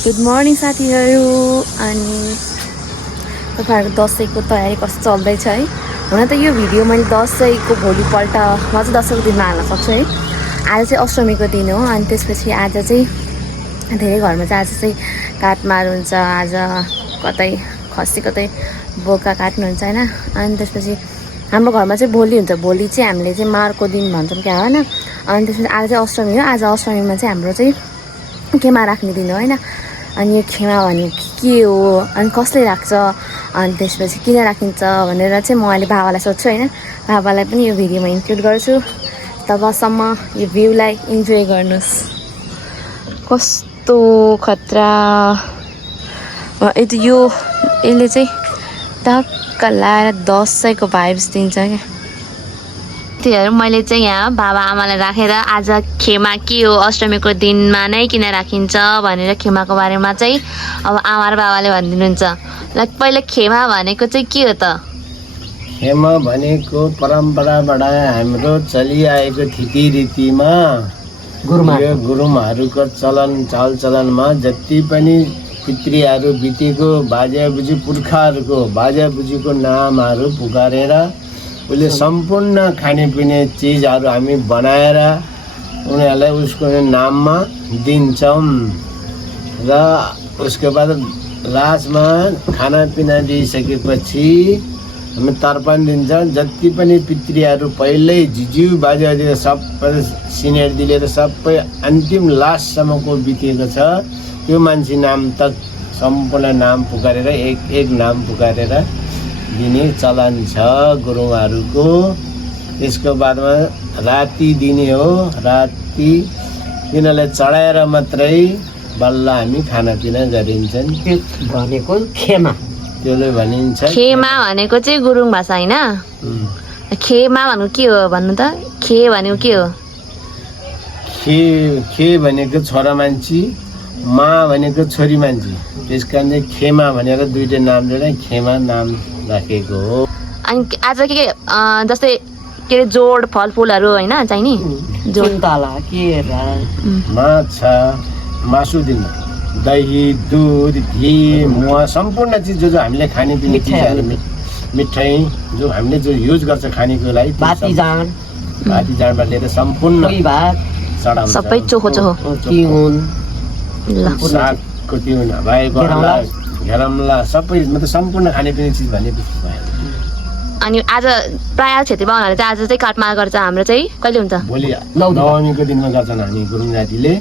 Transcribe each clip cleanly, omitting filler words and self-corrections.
Good morning साथीहरू। अनि तपाईँहरूको दसैँको तयारी कस्तो चल्दैछ है। हुन त यो भिडियो मैले दसैँको भोलिपल्ट म चाहिँ दसैँको दिनमा हाल्न सक्छु है। आज चाहिँ अष्टमीको दिन हो अनि त्यसपछि आज चाहिँ धेरै घरमा चाहिँ आज चाहिँ काटमार हुन्छ, आज कतै खसी कतै बोका काट्नुहुन्छ होइन। अनि त्यसपछि हाम्रो घरमा चाहिँ भोलि हुन्छ, भोलि चाहिँ हामीले चाहिँ मारको दिन भन्छौँ क्या होइन। अनि त्यसपछि आज चाहिँ अष्टमी हो, आज अष्टमीमा चाहिँ हाम्रो चाहिँ खेमा राख्ने दिन हो होइन। अनि यो खेमा भनेको के हो अनि कसले राख्छ अनि त्यसपछि किन राखिन्छ भनेर चाहिँ म अहिले बाबालाई सोध्छु होइन। बाबालाई पनि यो भिडियोमा इन्क्लुड गर्छु, तबसम्म यो भ्यूलाई इन्जोय गर्नुहोस्। कस्तो खतरा यो यसले चाहिँ टक्क लाएर दसैँको भाइब्स दिन्छ क्या। त्यहीहरू मैले चाहिँ यहाँ बाबा आमालाई राखेर आज खेमा के हो, अष्टमीको दिनमा नै किन राखिन्छ भनेर खेमाको बारेमा चाहिँ अब आमा र बाबाले भनिदिनुहुन्छ। ल पहिला खेमा भनेको चाहिँ के हो त? खेमा भनेको परम्पराबाट हाम्रो चलिआएको रीतिमा यो गुरुङहरूको चलन चालचलनमा जति पनि पितृहरू बितेको बाजेबुजी पुर्खाहरूको बाजेबुजीको नामहरू पुकारेर उसले सम्पूर्ण खानेपिने चिजहरू हामी बनाएर उनीहरूलाई उसको नाममा दिन्छौँ र उसको बाद लास्टमा खानापिना दिइसकेपछि हामी तर्पण दिन्छौँ। जति पनि पितृहरू पहिल्यै जिजु बाजेहरू सबै सिनियर दिलेर सबै अन्तिम लास्टसम्मको बितेको छ त्यो मान्छे नाम तक सम्पूर्ण नाम पुकारेर एक नाम पुकारेर दिने चलन छ गुरुङहरूको। यसको बादमा राति दिने हो, राति तिनीहरूलाई चढाएर मात्रै बल्ल हामी खानापिना गरिन्छन्। त्यो भनेको खेमा, त्यसले भनिन्छ खेमा भनेको चाहिँ गुरुङ भाषा होइन। खेमा भनेको के हो भन्नु त? खे भनेको के हो? खे भनेको छोरा मान्छे, मा भनेको छोरी मान्छे, त्यस कारण खेमा भनेर दुईटै नाम दिएर खेमा नाम राखेको हो। अनि आज के जस्तै के अरे जोड फलफुलहरू होइन चाहिने चिन्तला के माछा मासु दिन दही दुध घी मुवा सम्पूर्ण चिज जो हामीले खाने पिउने चिजहरू मिठाई जो हामीले जो युज गर्छ खानेको लागि भातीजाँडबाट लिएर सम्पूर्ण चढाउँछ। सबै चोखो चोखो सागको तिउन भएको घेरमला सबै मतलब सम्पूर्ण खानेपिने चिज भने भयो। अनि आज प्रायः क्षेत्री बाहुनहरूले चाहिँ आज चाहिँ काटमार गर्छ। हाम्रो चाहिँ कहिले हुन्छ? भोलि नवमीको दिनमा गर्छन् हामी गुरुङ जातिले।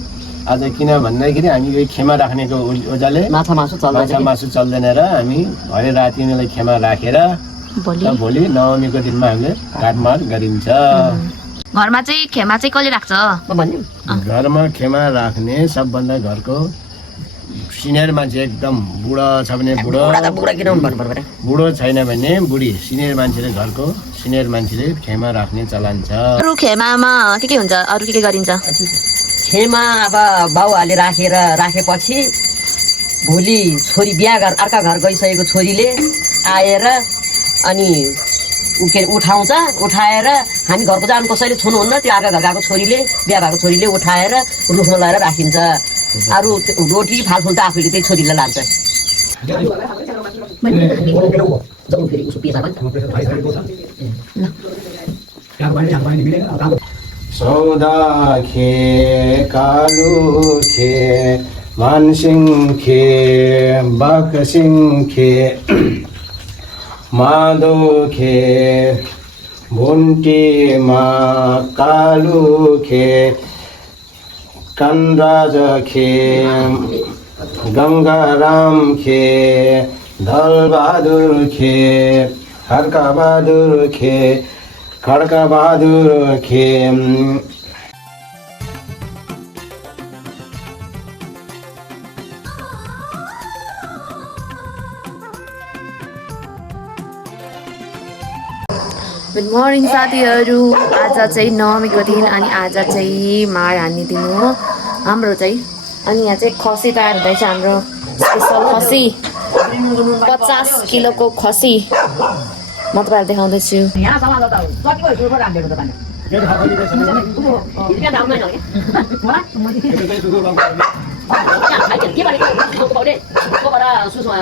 आज किन भन्दाखेरि हामी यो खेमा राख्नेको ओजाले माछा मासु चल्दैन र हामी भरे राति उनीहरूलाई खेमा राखेर भोलि नवमीको दिनमा हामीले काटमार गरिन्छ। घरमा चाहिँ खेमा चाहिँ कसले राख्छ? घरमा खेमा राख्ने सबभन्दा घरको सिनियर मान्छे, एकदम बुढो छ भने बुढो छैन भने बुढी, सिनियर मान्छेले घरको सिनियर मान्छेले खेमा राख्ने चलन छ। अरू खेमामा के हुन्छ? अरू के गरिन्छ? खेमा अब बाउहरूले राखेपछि भोलि छोरी बिहा घर अर्का घर गइसकेको छोरीले आएर अनि उठाएर हामी घरको जानु कसैले छुनुहुन्न, त्यो अर्का घर गएको छोरीले बिहा भएको छोरीले उठाएर रुखमा लगाएर राखिन्छ। अरू रोटी फालफुल त आफूले त्यही छोरीलाई लान्छ। सौदा खे कालु खे मानसिंह खे बाकसिंह खे माधो खे भुन्टी मा कालु खे कनराज खे गंगाराम खे धलबहादुर खे खड्का बहादुर खे गुड मर्निङ साथीहरू। आज चाहिँ नवमीको दिन अनि आज चाहिँ माड हान्ने दिन हो हाम्रो चाहिँ। अनि यहाँ चाहिँ खसी तयार हुँदैछ, हाम्रो स्पेसल खसी 50 किलोको खसी म तपाईँलाई देखाउँदैछु। के भनेको गाउँको बाउले गोबर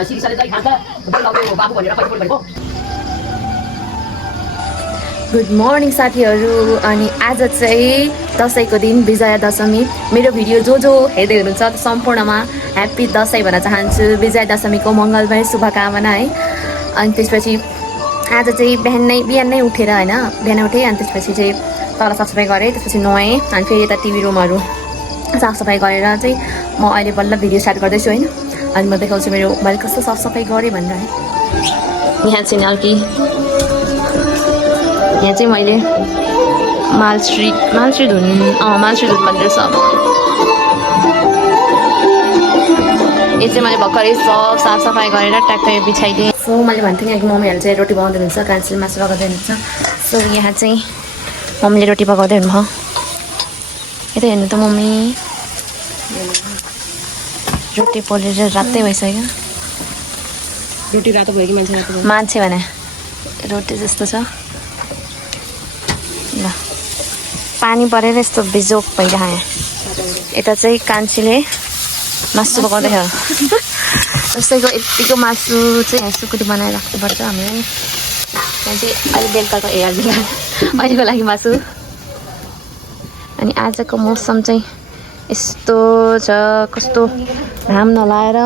शिक्षाले दही खान्छ बल्लाउको बाबु भनेर कहिले भनेको। गुड मर्निङ साथीहरू। अनि आज चाहिँ दसैँको दिन विजया दशमी। मेरो भिडियो जो हेर्दै हुनुहुन्छ सम्पूर्णमा ह्याप्पी दसैँ भन्न चाहन्छु। विजया दशमीको मङ्गलमय शुभकामना है। अनि त्यसपछि आज चाहिँ बिहानै उठेर होइन बिहान उठेँ अनि त्यसपछि चाहिँ तल साफसफाइ गरेँ, त्यसपछि नुहाएँ अनि फेरि यता टिभी रुमहरू साफसफाइ गरेर चाहिँ म अहिले बल्ल भिडियो स्टार्ट गर्दैछु होइन। अनि म देखाउँछु मेरो मैले कस्तो साफसफाइ गरेँ भनेर है। यहाँ चाहिँ अर्की यहाँ चाहिँ मैले मालश्री धुन भनेर सब यो चाहिँ मैले भर्खरै सब साफसफाइ गरेर ट्याक्कै बिछाइदिएँ। सो मैले भन्थेँ नि अघि मम्मीहरूले चाहिँ रोटी पकाउँदै हुनुहुन्छ, कान्छीले मासु पकाउँदै हुनुहुन्छ। सो यहाँ चाहिँ मम्मीले रोटी पकाउँदै हुनुभयो। यता हेर्नु त मम्मी रोटी पोलेर रातै भइसक्यो। रोटी रातो भयो कि मान्छे भने रोटी जस्तो छ। ल पानी परेर यस्तो बिजोक भइरहेको यहाँ। यता चाहिँ कान्छीले मासु पकाउँदै छ। जस्तैको यतिको मासु चाहिँ सुकुटी बनाएर राख्नुपर्छ हामीले। त्यहाँ चाहिँ अहिले बेलुकाको अहिलेको लागि मासु। अनि आजको मौसम चाहिँ यस्तो छ, कस्तो घाम नलाएर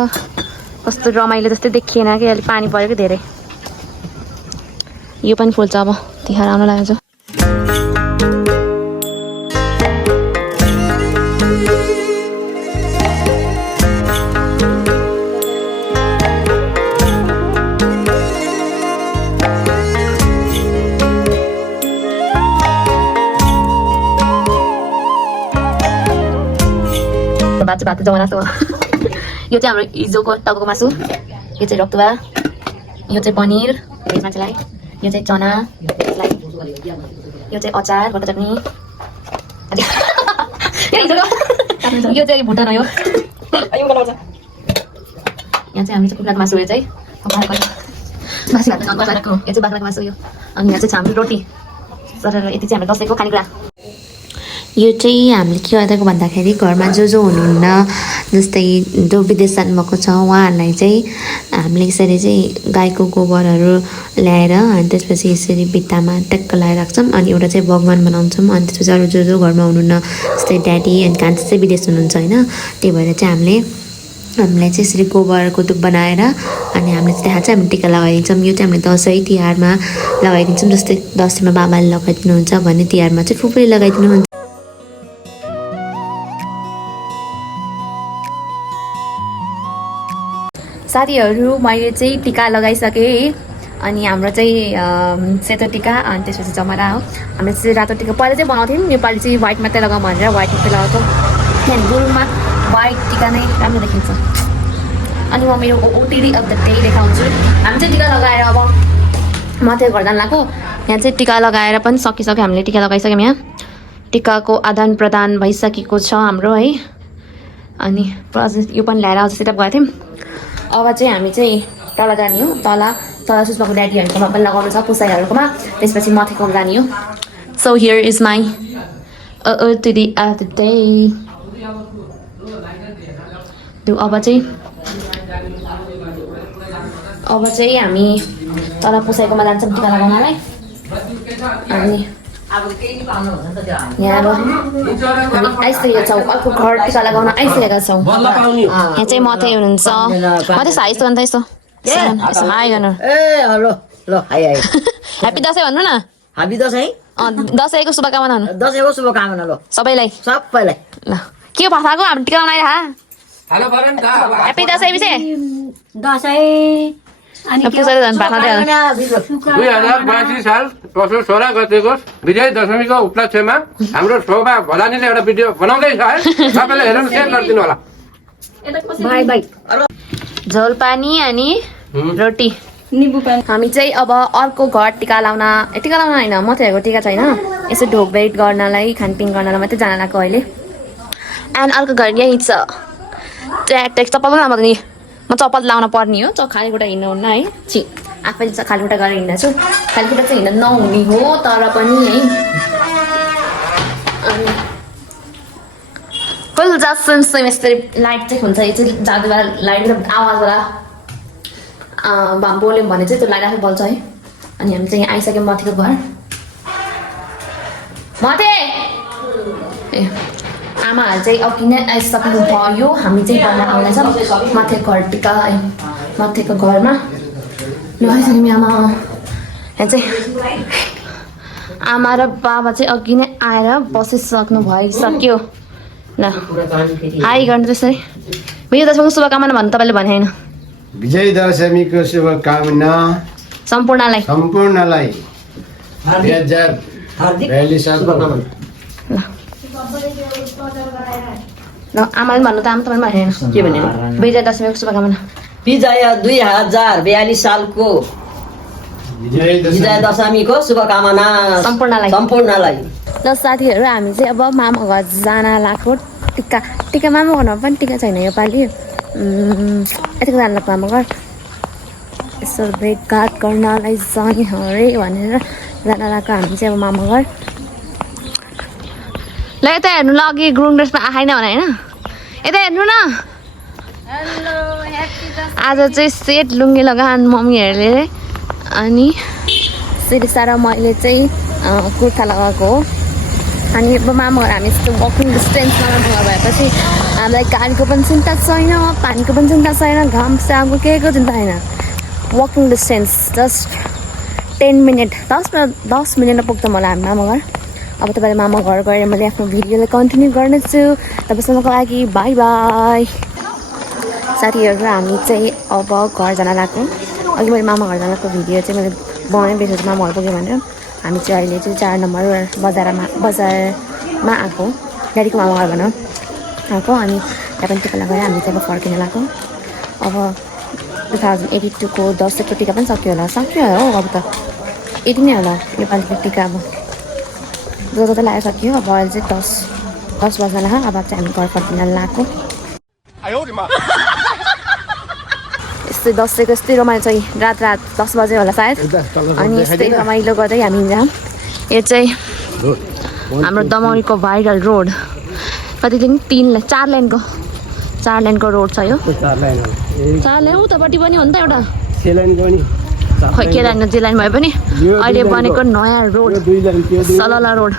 कस्तो रमाइलो जस्तै देखिएन कि। अहिले पानी परेको धेरै। यो पनि फुल्छ अब तिहार आउन लागेको छ। बाटो जमाना जस्तो यो चाहिँ हाम्रो हिजोको टाउको मासु, यो चाहिँ रक्तुवा, यो चाहिँ पनिर भेज मान्छेलाई, यो चाहिँ चना भेजलाई, यो चाहिँ अचार भट्टा चटनी, यो चाहिँ भुटन हो। यहाँ चाहिँ हाम्रो कुखुराको मासु, यो चाहिँ बासी भातको, यो चाहिँ बाख्राको मासु यो। अनि यहाँ चाहिँ हाम्रो रोटी सर। यति चाहिँ हाम्रो दसैँको खानेकुरा। यो चाहिँ हामीले के गर्दाको भन्दाखेरि घरमा जो हुनुहुन्न, जस्तै जो विदेश जानुभएको छ उहाँहरूलाई चाहिँ हामीले यसरी चाहिँ गाईको गोबरहरू ल्याएर अनि त्यसपछि यसरी भित्तामा ट्याक्क लगाएर राख्छौँ। अनि एउटा चाहिँ भगवान बनाउँछौँ। अनि त्यसपछि अरू जो घरमा हुनुहुन्न, जस्तै ड्याडी अनि कान्छी चाहिँ विदेश हुनुहुन्छ होइन। त्यही भएर चाहिँ हामीलाई चाहिँ यसरी गोबरको धुप बनाएर अनि हामीले चाहिँ त्यहाँ चाहिँ हामी टिका लगाइदिन्छौँ। यो चाहिँ हामीले दसैँ तिहारमा लगाइदिन्छौँ। जस्तै दसैँमा बाबाले लगाइदिनुहुन्छ भने तिहारमा चाहिँ फुपूले लगाइदिनुहुन्छ। साथीहरू मैले चाहिँ टिका लगाइसकेँ। अनि हाम्रो चाहिँ सेतो टिका अनि त्यसपछि जमरा हो। हामीले चाहिँ रातो टिका पहिला चाहिँ बनाउँथ्यौँ, नेपाली चाहिँ व्हाइट मात्रै लगाऊँ भनेर व्हाइट मात्रै लगाएको। त्यहाँदेखि गुरुङमा व्हाइट टिका नै राम्रो देखिन्छ। अनि म मेरो ओटिडी अफ द डे देखाउँछु। हामी चाहिँ टिका लगाएर अब मात्रै घर जान लाग्यो। यहाँ चाहिँ टिका लगाएर पनि सकिसक्यो, हामीले टिका लगाइसक्यौँ। यहाँ टिकाको आदान प्रदान भइसकेको छ हाम्रो है। अनि यो पनि ल्याएर अझ सेटअप गरेको थियौँ। अब चाहिँ हामी चाहिँ तल जाने हो। तल सुषमाको ड्याडीहरूकोमा पनि लगाउनु छ, पुसाइहरूकोमा। त्यसपछि मथेको जाने हो। So here is my OTD of the day. अब चाहिँ हामी तल पुसाइकोमा जान्छौँ टिका लगाउनलाई। अनि यहाँ अब हामी आइसकेका छौँ, अर्को घर टिका लगाउन आइसकेका छौँ। यहाँ चाहिँ मथे हुनुहुन्छ। म त्यस्तो हाई यस्तो गर्नु त यस्तो हाई गर्नु। ह्याप्पी दसैँ भन्नु न। ह्याप्पी दसैँ। दसैँको शुभकामना भन्नु। दसैँको शुभकामना ल सबैलाई। ल के फसाएको हाम्रो टिका लगाउन ह्याप्पी दसैँ विषय दसैँ। 2082 साल पशु 16 गतेको विजय दशमीको उपलक्ष्यमा हाम्रो शोभा भलानीले एउटा भिडियो बनाउँदैछ है। सबैले हेरेर सेयर गरिदिनु होला। By by. झोल पानी अनि रोटी निम्बु पानी। हामी चाहिँ अब अर्को घर टिका लाउन होइन, मथेहरूको टिका छैन, यसो ढोकभेट गर्नलाई खानपिन गर्नलाई मात्रै जान लाग्यो अहिले। एन्ड अर्को घर यही छ। चप्पल पनि लाउँदा नि म चप्पल लाउन पर्ने हो। खाली खुट्टा हिँड्नु हुन्न है। आफैले चाहिँ खाली खुट्टा गरेर हिँड्दैछु। खाली खुट्टा चाहिँ हिँड्न नहुने हो तर पनि है। अनि फुल फुल जस्ट सेम यस्तै लाइट चाहिँ हुन्छ यो चाहिँ जाँदै बेला लाइट आवाजवाला बोल्यौँ भने चाहिँ त्यो लाइट आफै बल्छ है अनि हामी चाहिँ यहाँ आइसक्यौँ माथिको घर माथि ए आमाहरू चाहिँ अघि नै आइसक्नु भयो हामी चाहिँ घरमा आउँदैछ माथिको घर टिका माथिको घरमा आइसक्यौँ आमा यहाँ चाहिँ आमा र बाबा चाहिँ अघि नै आएर बसिसक्नु भइसक्यो ल हाई गर्नु त्यसै विजय दशमीको शुभकामना भन्नु तपाईँले भने होइन विजय दशमीको शुभकामना सम्पूर्णलाई 2042 सालको ल आमाले भन्नु त आमा तपाईँले भने होइन के भन्ने विजय दशमीको शुभकामना विजय 2042 सालको विजय दशमीको शुभकामना सम्पूर्णलाई ल साथीहरू हामी चाहिँ अब मामा घर जान लाग्यो टिका मामा घरमा पनि टिका छैन योपालि यतिको जान लाग्यो मामा घर यसो भेटघाट गर्नलाई जाने अरे भनेर जान लाग्यो हामी चाहिँ अब मामा घर ल यता हेर्नु ल अघि ग्रुङ ड्रेसमा आएन भने होइन यता हेर्नु न आज चाहिँ सेट लुङ्गी लगाउनु मम्मीहरूले अनि शिरिषा र मैले चाहिँ कुर्ता लगाएको हो अनि अब मामा घर हामी यस्तो वकिङ डिस्टेन्समा मामा भएपछि हामीलाई गाडीको पनि चिन्ता छैन पानीको पनि चिन्ता छैन घाम स्यामको केहीको चिन्ता छैन वकिङ डिस्टेन्स जस्ट 10 मिनट 10 मिनटमा पुग्छ मलाई हामी मामा घर अब तपाईँले मामा घर गएर मैले आफ्नो भिडियोलाई कन्टिन्यू गर्नेछु तपाईँसम्मको लागि बाई बाई साथीहरू हामी चाहिँ अब घर जान लाग्छौँ अघि मैले मामा घर जानको भिडियो चाहिँ मैले बनाइ बिर्सेछु मामा घर पुग्यो भनेर हामी चाहिँ अहिले चाहिँ 4 नम्बर बजारमा आएको ड्याडीको मामा घर भनौँ आएको अनि त्यहाँ पनि टिका लगाएर हामी चाहिँ अब फर्किन लाग्छौँ अब 2082 को दसैँको टिका पनि सक्यो हो अब त यति नै होला नेपालीको टिका अब जो त लगाएर सक्यो अब अहिले चाहिँ 10 बज्न लाग्यो अब चाहिँ हामी घर फर्किन लाग्छौँ यस्तै दसैँको यस्तै रमाइलो चाहिँ रात 10 बजे होला सायद अनि यस्तै रमाइलो गर्दै हामी हिँड्छौँ यो चाहिँ हाम्रो दमौलीको भाइरल रोड कति दिन 4 लेनको रोड छ यो 4 लेन उतापट्टि पनि हो नि त एउटा खै के लाइन जे लाइन भए पनि अहिले बनेको नयाँ रोड सलला रोड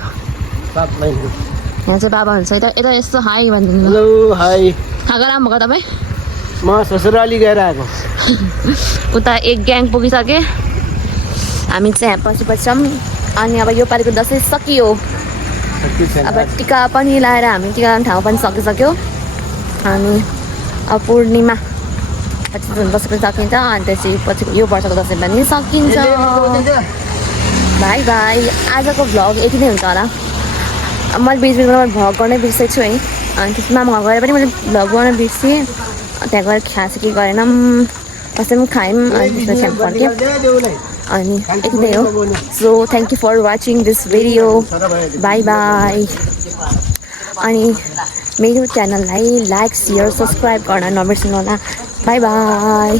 यहाँ चाहिँ बाबा हुन्छ यता यस्तो हाई भनिदिनु हेलो हाई कहाँ गएर आउनुभएको तपाईँ म ससुराली गएर आएको उता एक ग्याङ पुगिसकेँ हामी चाहिँ यहाँ पछि छौँ अनि अब यो पालिको दसैँ सकियो अब टिका पनि लगाएर हामी टिका लाउने ठाउँ पनि सकिसक्यो अनि अब पूर्णिमा पछि दसैँ पनि सकिन्छ अनि त्यसपछि पछि यो वर्षको दसैँ पनि सकिन्छ बाई बाई आजको भ्लग यति नै हुन्छ होला मैले बिचमा भ्लग गर्नै बिर्सेको छु है अनि त्यसमा मामा घर गएर पनि मैले भ्लग गर्न बिर्सेँ त्यहाँ गएर खास के गरेनौँ कसै पनि खायौँ अनि त्यसपछि हामी फर्क्यौँ अनि यति नै हो so thank you for watching this video bye bye अनि मेरो च्यानललाई लाइक सेयर सब्सक्राइब गर्न नबिर्सनु होला बाई बाई